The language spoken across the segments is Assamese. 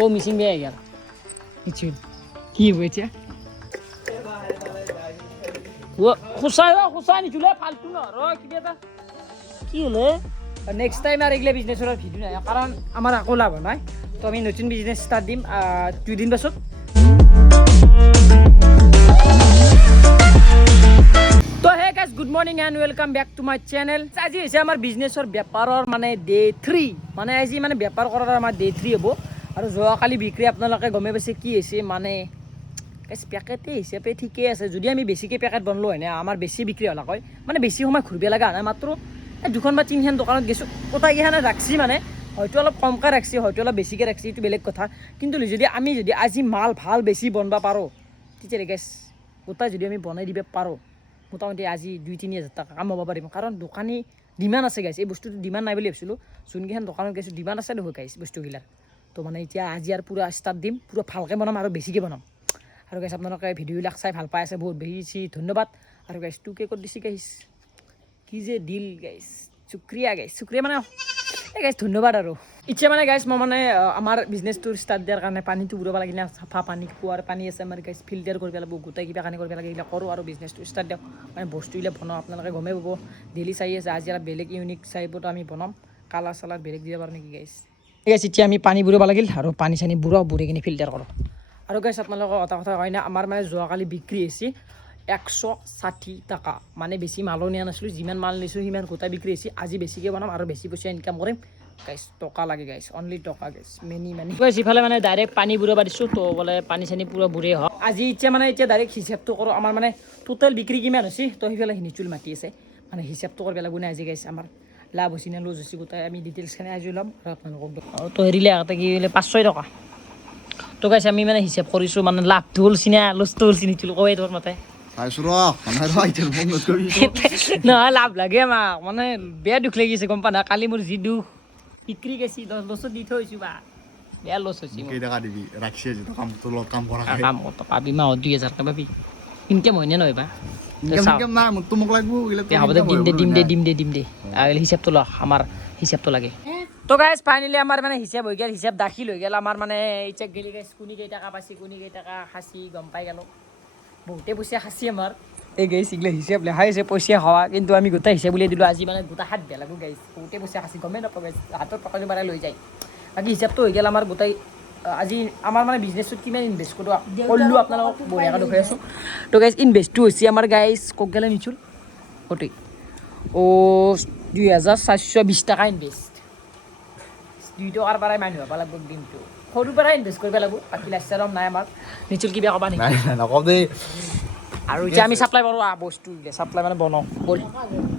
ও মিসিং হয়ে গেল কিছু কি হয়েছে ও খুসাই নি চুলে ফালতু না র কি হলে নেক্সট টাইম আর এগুলো বিজনেসের ভিডিও নাই কারণ আমার আকৌ লাভ নাই তো আমি নতুন বিজনেস স্টার্ট দিম 2 দিন পাছত তো hey guys good morning and welcome back to my channel আজি হৈছে আমাৰ বিজনেছৰ বেপাৰৰ মানে ডে 3 মানে আজি মানে বেপাৰ কৰাৰ আমাৰ ডে 3 হ'ব আৰু যোৱাকালি বিক্ৰী আপোনালোকে গমে পাইছে কি হৈছে মানে গাইস পেকেটে হিচাপে ঠিকই আছে যদি আমি বেছিকৈ পেকেট বনলো হয় না আমাৰ বেছি বিক্ৰী হলা কয় মানে বেছি সময় ঘূৰিব লগা নাই মাত্ৰ দুখন বা তিনিখন দোকানত গেছো কোটাইকেইখানে ৰাখছি মানে হয়তো অলপ কমকৈ ৰাখছি হয়তো অলপ বেছিকৈ ৰাখছি এইটো বেলেগ কথা কিন্তু যদি আমি যদি আজি মাল ভাল বেছি বনবা পাৰোঁ তেতিয়াহ'লে গাইস গোটা যদি আমি বনাই দিব পাৰোঁ মোটামুটি আজি 2-3 হাজাৰ টাকা কাম হ'ব পাৰিম কাৰণ দোকানী ডিমাণ্ড আছে গাইছ এই বস্তুটো ডিমাণ্ড নাই বুলি ভাবিছিলোঁ যোনকেইখন দোকানত গৈছোঁ ডিমাণ্ড আছে দেখোন গাইছ বস্তুগিলাৰ তো মানে এতিয়া আজি আৰু পূৰা ষ্টাৰ্ট দিম পূৰা ভালকৈ বনাম আৰু বেছিকৈ বনাম আৰু গাইছ আপোনালোকে ভিডিঅ'বিলাক চাই ভাল পাই আছে বহুত বেছি ধন্যবাদ আৰু গাইছ 2K ক'ত দিছে গাইছ কি যে দিল গাইছ শুক্ৰিয়া গাইছ শুক্ৰিয়া মানে এই গাইছ ধন্যবাদ আৰু ইচ্ছা মানে গাইছ মই মানে আমাৰ বিজনেছটো ষ্টাৰ্ট দিয়াৰ কাৰণে পানীটো বুৰাব লাগে না চাফা পানী কুঁৱাৰ পানী আছে আমাৰ গাইছ ফিল্টাৰ কৰিব লাগিব গোটাই কিবা কানি কৰিব লাগে এইবিলাক কৰোঁ আৰু বিজনেছটো ষ্টাৰ্ট দিওঁ মানে বস্তুবিলাক বনাওঁ আপোনালোকে গমেই পাব ডেইলি চাই আছে আজি অলপ বেলেগ ইউনিক চাইপতো আমি বনাম কালাৰ চালাৰ বেলেগ দিব পাৰোঁ নেকি গাইছ ঠিক আছে এতিয়া আমি পানী বুৰাব লাগিল আৰু পানী চানী বুৰি কিনে ফিল্টাৰ কৰোঁ আৰু গাইছ আপোনালোকক এটা কথা কয় না আমাৰ মানে যোৱাকালি বিক্ৰী হৈছে 160 টাকা মানে বেছি মালো নিয়া নাছিলোঁ যিমান মাল নিছোঁ সিমান গোটাই বিক্ৰী হৈছে আজি বেছিকৈ বনাম আৰু বেছি পইচা ইনকাম কৰিম গাইছ টকা লাগে গাইছ অনলি টকা গাইছ মেনি গাইছ ইফালে মানে ডাইৰেক্ট পানী বুৰাব দিছোঁ তো বোলে পানী চানী পূৰা বুৰে হওক আজি এতিয়া ডাইৰেক্ট হিচাপটো কৰোঁ আমাৰ মানে টোটেল বিক্ৰী কিমান হৈছে তো সেইফালে নিচুল মাতি আছে মানে হিচাপটো কৰিব লাগিব না আজি গাইছ আমাৰ লাভ হৈছে নে লছ হৈছে গোটাই আমি ডিটেইলছখিনি আজি ল'ম আৰু আপোনালোকক তো হেৰিলে আগতে কি বোলে 500 টকা তো গাইছ আমি মানে হিচাপ কৰিছোঁ মানে লাভটো হ'ল চিনা লছটো হ'ল চিনিছিলোঁ কয় তোৰ মতে নহয় লাভ লাগে আমাক মানে বেয়া দুখ লাগিছে গম পা না কালি মোৰ যি দুখ বিক্ৰী গেছি 10 বছৰ দি থৈছোঁ বা বেয়া লছ হৈছে কাম পাবি মাহত 2000 টকা পাবি ইনকাম হয়নে নহয় বা দিম দে হিচাপটো ল আমাৰ হিচাপটো লাগে তো গাইজ ফাইনেলি আমাৰ মানে হিচাপ হৈ গ'ল হিচাপ দাখিল হৈ গ'ল আমাৰ মানে ইচ্ছা গেলি গাইজ কোনি কেইটকা পাইছে কোনি কেইটকা খাচি গম পাই গ'লোঁ বহুতে পইচা খাচি আমাৰ এই গাইছ এইগিলা হিচাপ লেখাই আছে পইচা খোৱা কিন্তু আমি গোটেই হিচাপ উলিয়াই দিলোঁ আজি মানে গোটেই 7 বেয়া লাগো গাইছ বহুতে পইচা খাচি গমেই নাপাওঁ গাইছ হাতৰ পকেটৰ পৰা লৈ যায় বাকী হিচাপটো হৈ গ'ল আমাৰ গোটেই আজি আমাৰ মানে বিজনেছটোত কিমান ইনভেষ্ট কৰিলোঁ আপোনালোকক বঢ়িয়াকৈ দেখুৱাই আছোঁ তো গাইছ ইনভেষ্টটো হৈছে আমাৰ গাইছ কক গেলে নিচুল গোটেই 2420 টকা ইনভেষ্ট 2 টকাৰ পৰাই মানুহ হ'ব লাগিব দিনটো সৰুৰ পৰাই ইনভেষ্ট কৰিব লাগিব বাকী লাইচাৰম নাই আমাৰ নিচুল কিবা ক'বা নেকি নকওঁ দেই আৰু এতিয়া আমি চাপ্লাই কৰোঁ বস্তু চাপ্লাই মানে বনাওঁ বল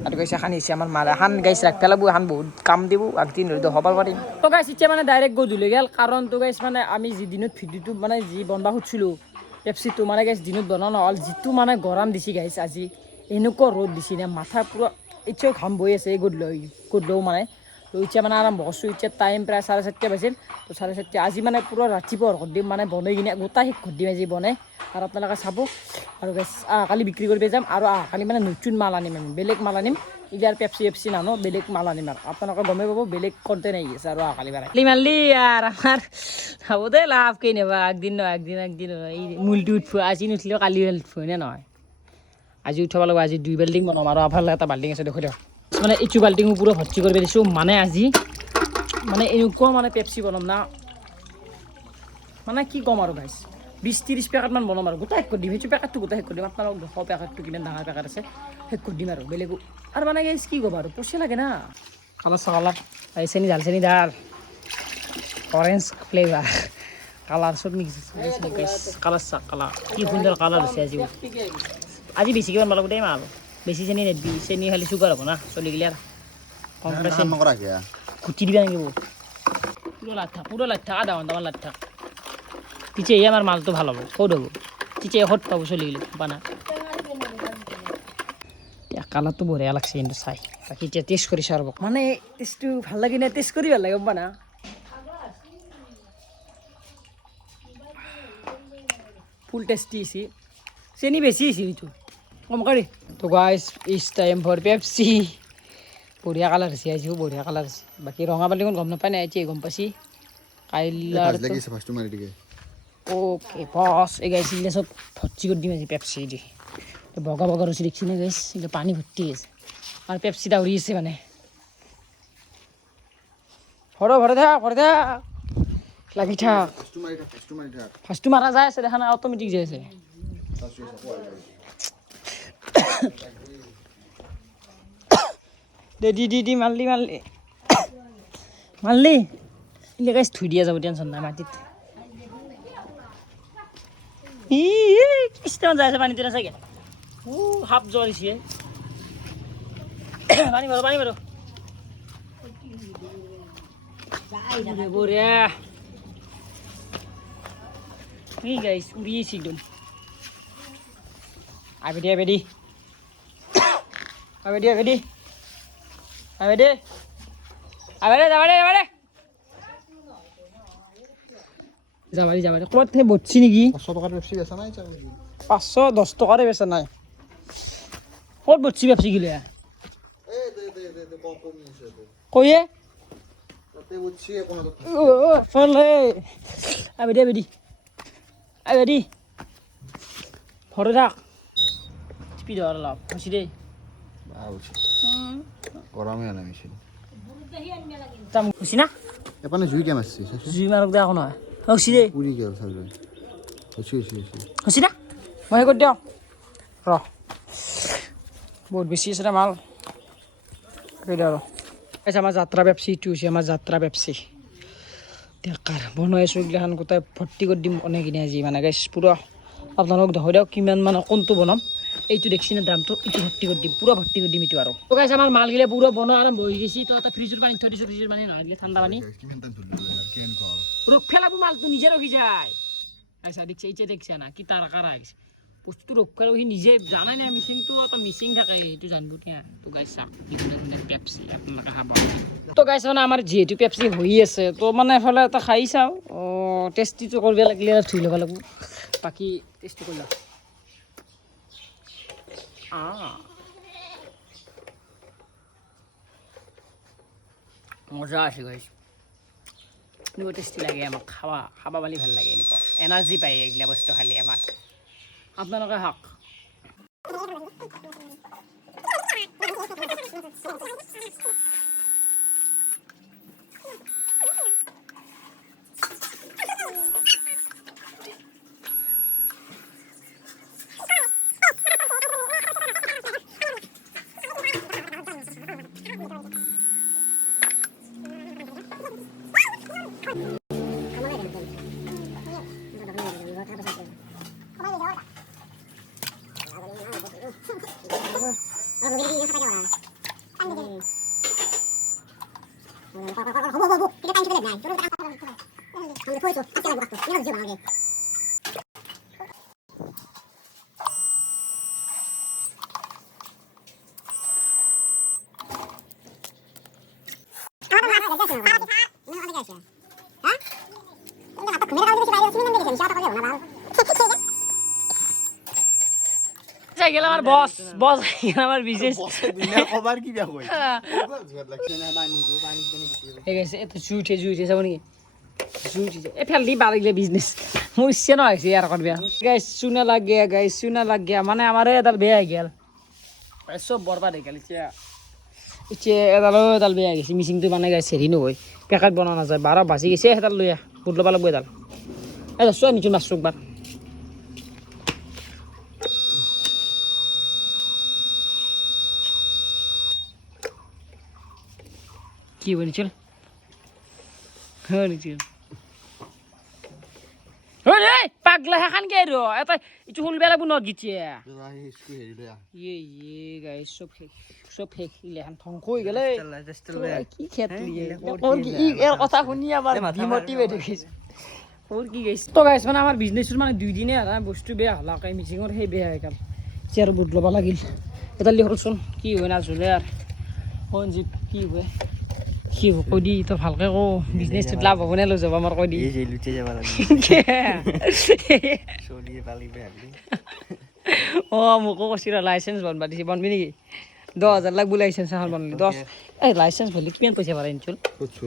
আৰু গাইছ এখন হৈছে আমাৰ মাল এখন গাইছ ৰাখিব লাগিব এখন বহুত কাম দিব আগদিন ধৰি হ'ব পাৰিম তো গাইছ এতিয়া মানে ডাইৰেক্ট গধূলি গ'ল কাৰণ তো গাইছ মানে আমি যি দিনত ভিডিঅ'টো মানে যি বনাব খুজিছিলোঁ পেপচিটো মানে গাইছ দিনত বনোৱা নহ'ল যিটো মানে গৰম দিছে গাইছ আজি এনেকুৱা ৰ'দ দিছে নে মাথা পূৰা এতিয়াও ঘাম বৈ আছে গধূলিও মানে তো এতিয়া মানে আৰম্ভ কৰিছোঁ এতিয়া টাইম প্ৰায় 4:30 বাজিল তো 4:30 আজি মানে পূৰা ৰাতিপুৱা ঘৰ দিম মানে বনাই কিনে গোটাই শেষ ঘৰ দিম আজি বনাই আৰু আপোনালোকে চাব আৰু গাইছ কালি বিক্ৰী কৰিব যাম আৰু কালি মানে নতুন মাল আনিম আমি বেলেগ মাল আনিম এতিয়া আৰু পেপচি নানো বেলেগ মাল আনিম আৰু আপোনালোকে গমেই পাব বেলেগ কণ্টেণ্ট আহি আছে আৰু কালি বাৰে মালি আর আমার হ'ব দে লাভ কেই নেবা একদিন এই মূলটো উঠব আজি নুঠিলেও কালি উঠব নে নহয় আজি উঠাব লাগিব আজি 2 বাল্টিং বনাম আৰু আফালে এটা বাল্টিং আছে দেখো দিয়ক মানে এইটো বাল্টিং পুৰো ভৰ্তি কৰে দিছোঁ মানে আজি মানে এনেকুৱা মানে পেপচি বনাম না মানে কি ক'ম আৰু গাইছ 20-30 পেকেটমান বনাম আৰু গোটাই শেষ কৰি দিম সেইটো পেকেটটো গোটাই শেষ কৰি দিম আপোনালোক 200 পেকেটটো কিমান ডাঙৰ পেকেট আছে শেষ কৰি দিম আৰু বেলেগো আৰু মানে গাইছ কি ক'ব আৰু পইচা লাগে না কালাৰ এই চেনি ডাল অরেঞ্জ ফ্লেভার কালার সব মিক্স কালার কালার কি সুন্দর কালার আছে আজি বেছিকৈ বনাব লাগিব দেই মাল বেছি চেনি নেদবি চেনি খালি চুগাৰ হ'ব না চলি গেলে আৰু খুটি দিবা লাগিব পুৰো লাঠা আধা ঘণ্টামান লাঠা তেতিয়া আমাৰ মালটো ভাল হ'ব ক'ত হ'ব তেতিয়া এশত পাব চলি গ'লে বানা কালাৰটো বঢ়িয়া লাগছে কিন্তু চাই বাকী এতিয়া টেষ্ট কৰি চাব মানে টেষ্টটো ভাল লাগে নে টেষ্ট কৰি ভাল লাগে গম না ফুল টেষ্টি আছে চেনি বেছি আছে এইটো কম কৰি তো গাইছ ইটছ টাইম ফৰ পেপচি বঢ়িয়া কালাৰ আছে আজিও বঢ়িয়া কালাৰ আছে বাকী ৰঙা বাল্টিখন গম নাপায় নাই এতিয়া গম পাইছি কাইলাৰ লাগিছে ফাৰ্ষ্ট মাৰি দিকে ওকে বস এই গাইছ ইলে সব ভর্তি করে দিম আজি পেপসি দি বগা বগা রসি দেখছি না গাইছ ইলে পানি ভর্তি আছে আর পেপসিটা উড়িয়েছে মানে ভরে থাক লাগি থাক ফার্স্ট মারা যায় আছে দেখা না অটোমেটিক যায় আছে দি মারলি ইলে গাইছ ধুই দিয়া যাব টেনশন নাই মাটিত কিস্তান যায় আছে পানিতে না চাগে হাফ জ্বর দিছে পানি মারো বঢ়িয়া এই গাইছ উড়িয়েছি একদম আবে দি যাবারে ক'ত সেই বচ্ছি নেকি 500 টাকাৰ পেপচি বেচা নাই 510 টকাৰে বেচা নাই ক'ত বচ্ছি পেপচি গিলে এ দে কম আছে কইয়ে তাতে বচ্ছি কোন ফলে আবে দি ভরে থাক স্পিড আর লাভ খুশি দে আউছি গরমে না মেশিন তাম খুশি না এপানে জুই কেম আসছে জুই মারক দে এখন খুশি দে পুরি গেল সালবে খুশি না মই কর দিও র বহুত বেশি আছে মাল কই দাও আচ্ছা আমার যাত্রা ব্যবসি টুছে আমার যাত্রা ব্যবসি দেখার বনাইছো এগুলাখান কোথায় ভর্তি করে দিম অনেক কিনে আজি মানে গাইছ পুরো আপোনালোক দেখো দিয়ক কিমান মানে কোনটো বনাম এইটো দেখছি না দামটো এইটো ভর্তি করে দিম পুরো ভর্তি করে দিম এইটো আৰু তো গাইছ আমার মাল গিলা পুরো বনা আরম্ভ হয়ে গেছি তো এটা ফ্রিজের পানি থৈ দিছো ফ্রিজের পানি নাগিলে ঠান্ডা পানি কিমান টাইম ধরলো কেন কল রোগ ফেলাবো মাল তো নিজে রকি যায় আচ্ছা দেখছে এইটা দেখছে না কি তার কারা আছে বস্তু রোগ ফেলাবো সি নিজে জানাই না মিচিংটো এটা মিচিং থাকে এইটো জানবো কিয়া তো গাইছ পেপসি আপোনালোকে খাব তো গাইছ মানে আমার যেহেতু পেপসি হয়ে আছে তো মানে এফালে এটা খাই চাও টেষ্টিটো কৰিব লাগিলে ধুই ল'ব লাগিব বাকি টেষ্টি কৰি লওঁ মজা আছে গাইছ এনেকুৱা টেষ্টি লাগে আমাক খাবা পালি ভাল লাগে এনেকুৱা এনাৰ্জি পায় এইগিলা বস্তু খালি আমাক আপোনালোকে খাওক গেল আমার বস আমার বিশেষ খবর কি বিয়া কই ঠিক আছে এত জুইঠে যাব নাকি জুইঠে এ ফেল দি বাড়িলে বিজনেস মোৰ ইচ্ছা নহৈছে ইয়াৰ কৰবা গাইছ চুনা লাগে মানে আমাৰে এডাল বেয়া হৈ গেল চব বৰবাদ হৈ গেল এতিয়া এডাল বেয়া হৈ গৈছে মিচিংটো মানে গাইছ হেৰি নহয় পেকেট বনোৱা নাযায় 12 বাজি গৈছে এডাল লৈ বুট ল'ব লাগিব এডাল এই চোৱা নিচোন মাছ একবাৰ কি বলছিল পাগলা খান কে র এটা ইটো হুল বেলা বুন গিছে সব শেষ ইলেখান ধ্বংস হৈ গেলে কি খেত এর কথা শুনি আমার ডিমোটিভেট হৈ গৈছে ওর কি গাইছ তো গাইছ মানে আমার বিজনেসের মানে 2 দিনে আর বস্তু বেয়া হলা কাই মিচিংর সেই বেয়া হৈ গেল চেয়ার বুট লবা লাগিল এটা লিখলচোন কি হয় না চলে আর কোন জি কি হয় কি কৈ দি তো ভালকে কো বিজনেসটো লাভ হ'ব নে লৈ যাব আমাৰ কৈ দি এই লুটে যাব লাগে চলিয়ে পালিবে হালি মোকো কৈছিল লাইসেন্স বনবা দিছে বনবি নেকি 10,000 লাগব লাইসেন্স এখন বনালি 10 এই লাইসেন্স বলি কিমান পইচা ভৰাই আনিছিল বুঝছো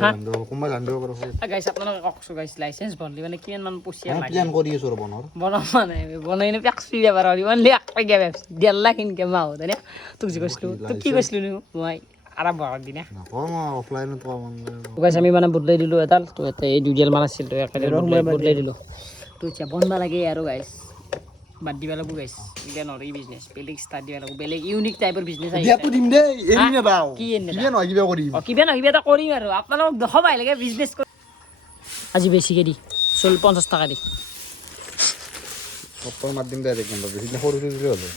হ্যাঁ? কোনবা জানব পাৰো গাইছ আপোনালোকে কওকচোন গাইছ লাইসেন্স বনলি মানে কিমান মান পইচা লাগে প্ল্যান কৰি আছো ৰ বনৰ বনাব মানে বনাই নে পেক্সি যাবাৰ আৰু অনলি 1 টকা বেছ 1.5 লাখ ইনকাম আও তানে তোক যি কৈছিলো তোক কি কৈছিলো নো মই আৰম্ভ কৰি দিনা নকম অফলাইনত পাব গাইছ আমি মানে বদলাই দিলো এডাল তো এটা এই দুইডাল মান আছিল তো একেবাৰে বদলাই দিলো তো এতিয়া বনবা লাগে আৰু গাইছ বাদ দিবা লাগব গাইছ এতিয়া নৰি বিজনেছ বেলেগ ষ্টাৰ্ট দিবা লাগব বেলেগ ইউনিক টাইপৰ বিজনেছ আহিছে দিয়াতো দিম দেই এৰি নেদাও কি এৰি নেদাও? কিবা নহয় কিবা কৰিম কিবা নহয় কিবা এটা কৰিম আৰু আপোনালোকক দেখাবাই লাগে বিজনেছ আজি বেছিকৈ দি 50 টকা দি সত্তৰ মাত দিম ডাইৰেক্ট নম্বৰ বেছি সৰু সৰু দিলে হ'লে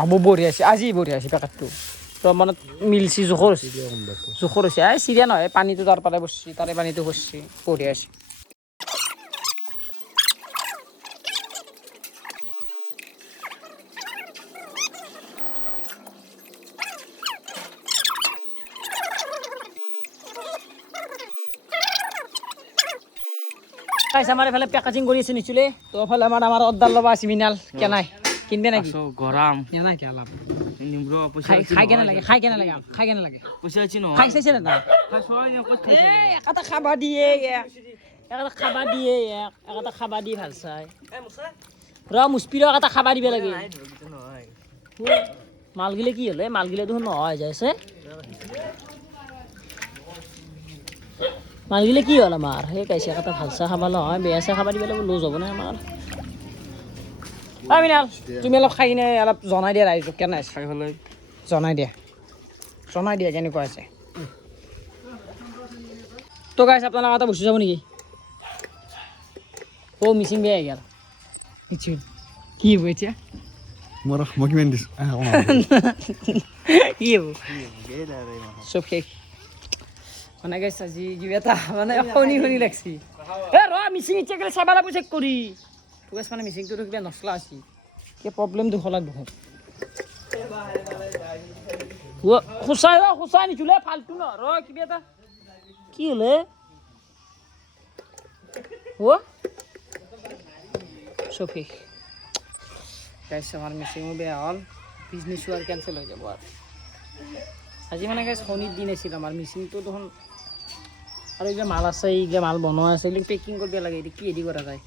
হ'ব বঢ়িয়া আছে আজি বঢ়িয়া আছে পেকেটটো তো মানে মিলছি জোখৰ হৈছে জোখৰ হৈছে এই চিৰিয়া নহয় পানীটো তাৰ পাৰে বসছি তাৰে পানীটো বসছি বঢ়িয়া আছে গাইছ আমাৰ এফালে পেকেজিং কৰি আছে নিচুলে তো এফালে আমাৰ অৰ্ডাৰ ল'বা আছে মিনাল কেনাই কিনবে নাকি গরম কেনাই কি আলাপ নিমরো পয়সা খাই কেনে লাগে খাই কেনে লাগে পয়সা আছে না খাই চাইছে না সবাই কত এই এটা খাবা দিয়ে এটা খাবা দিয়ে এটা খাবা দি ভাল চাই ৰ মুস্পিৰক এটা খাবা দিবে লাগে মালগিলে কি হলে মালগিলে দেখোন নহয় যাইছে মালগিলে কি হ'ল আমাৰ সেই কাইছে এটা ভাল চাহ খাবা নহয় বেয়া চাহ খাবা দিবে লাগিব লুজ হ'ব না আমাৰ মিনাল তুমি অলপ খাই কিনে অলপ জনাই দিয়া ৰাইজক কেনে খাই হলে জনাই দিয়া কেনেকুৱা আছে তো গাইছ আপোনালোকে এটা বস্তু চাব নেকি মিচিং বেয়া গেল কি হ'ব এতিয়া মই কিমান দিছো কি হ'ব চব শেষ মানে গাইছ আজি কিবা এটা মানে শুনি লাগছি এ ৰ মিচিং এতিয়া গেলে চাবা লাগব চেক কৰি তো গাইছ মানে মিচিংটো কিবা নচলা আছে কিবা প্ৰব্লেম দুখ লাগ বহুত খুচাই নিচুলে ফাল্টু ন ৰ কিবা এটা কি হ'লে চফি গাইছ আমাৰ মিচিঙো বেয়া হ'ল বিজনেছো আৰু কেঞ্চেল হৈ যাব আৰু আজি মানে গাইছ শনিৰ দিন আছিল আমাৰ মিচিংটো দেখোন আৰু এইগিলা মাল আছে এইগিলা মাল বনোৱা আছে এইবিলাক পেকিং কৰিব লাগে এতিয়া কি হেৰি কৰা যায়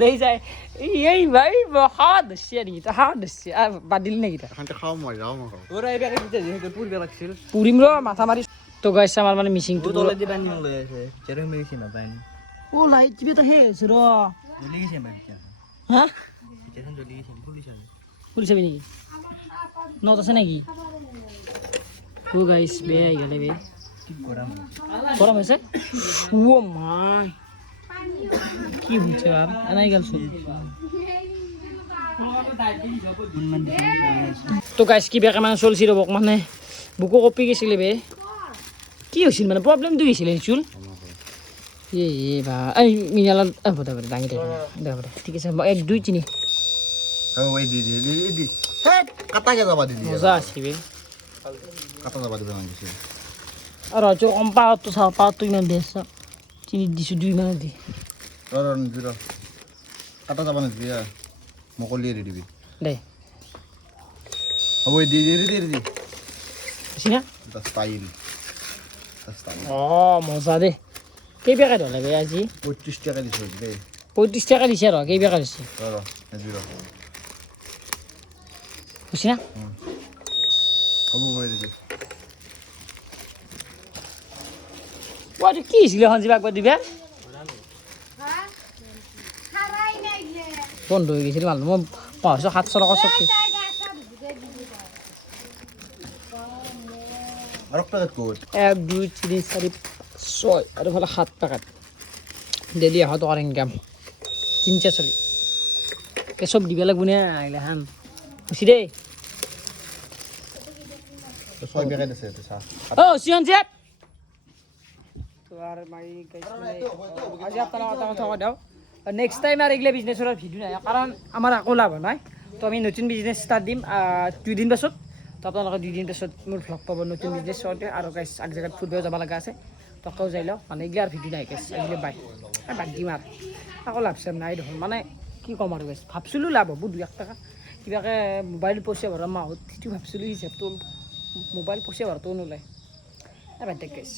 দেই যায় এই ভাই খাওয়া ধরছি আর কি খাওয়া ধরছি আর বাদ দিলি নাকি এখানটা খাও মই যাও মই খাও ওরা এবারে দিতে যেহেতু পুরবে লাগছিল পুরিম র মাথা মারি তো গাইছে আমার মানে মিসিংটো তোলে দিবা নিন লই আছে চেরে মেডিসিন না পাইনি ও লাইট চিবে তো হেস র জলি গেছে বাড়িতে হ্যাঁ যেখান জলি গেছে পুলিশ আছে পুলিশ হবে নাকি নত আছে নাকি ও গাইস বে আই গেলে বে কি গরম গরম হয়েছে ও মাই কি হচ্ছে আর এনাই গেল শুন তো গাইস কি বেকা মানে চলছি রব মানে বুকু কপি গেছিলে বে কি হৈছিল মানে প্ৰব্লেমটো হৈছিল চুল বা এই মিনালা বদা বদা দাঙি দে ঠিক আছে 1 2 3 ও এই দি হ্যাঁ কাটা কে যাবা দিদি মজা আসবে কাটা যাবা দিবা নাকি আর আজ কম পাও তো চাও পাও তুই ইমান বেছ চিনি দিছো 2 মান দি ৰ নিদিৰ কাটা যাবা নাকি মকলি এৰি দিবি দে হ'ব দি সিনা দা ষ্টাইল ও মজা দে কেই বেকা দলে বে আজি 25 টাকা দিছো দেই 35 টাকা দিছে আর কেই বেকা দিছে ৰ নিদিৰ বুঝছিনা হ'ব হৈ দিবি ওই কি ছিল হন জিবাক দিবে বন্ধ হয়ে গেছিল মানুষ মই 500 700 টাকা সব আৰু পেকেট ক'ত 1 2 3 4 6 আৰু ভালে 7 টাকা ডেলি 100 টাকা ইনকাম চিন্তা চলি সব দিবে লাগব না আইলা হান খুশি দে 6 পেকেট আছে এটা চা ও সিয়ন জেপ তো আর মাই আজি আপনারা কথা দাও নেক্সট টাইম আর এগুলা বিজনেসের ভিডিও নাই কারণ আমার আকো লাভ নাই তো আমি নতুন বিজনেস স্টার্ট দিম 2 দিন পাছত তো আপোনালোকে 2 দিন পাছত মোৰ ভ্লগ পাব নতুন বিজনেস সতে আৰু গাইস আগ জায়গাত ফুটবল যাব লাগা আছে তো কাও যাইলো মানে এগুলা ভিডিও নাই গাইস এগুলা বাই দিম আর আকো লাভ নাই দেখোন মানে কি ক'ম আৰু গাইছ ভাবছিলোঁ লাভ হ'ব 2-1 টকা কিবাকৈ মোবাইল পইচা ভৰা মাহত সেইটো ভাবছিলোঁ হিচাপটো মোবাইল পইচা ভৰাটো নোলায় বাদ দিয়ক গাইছ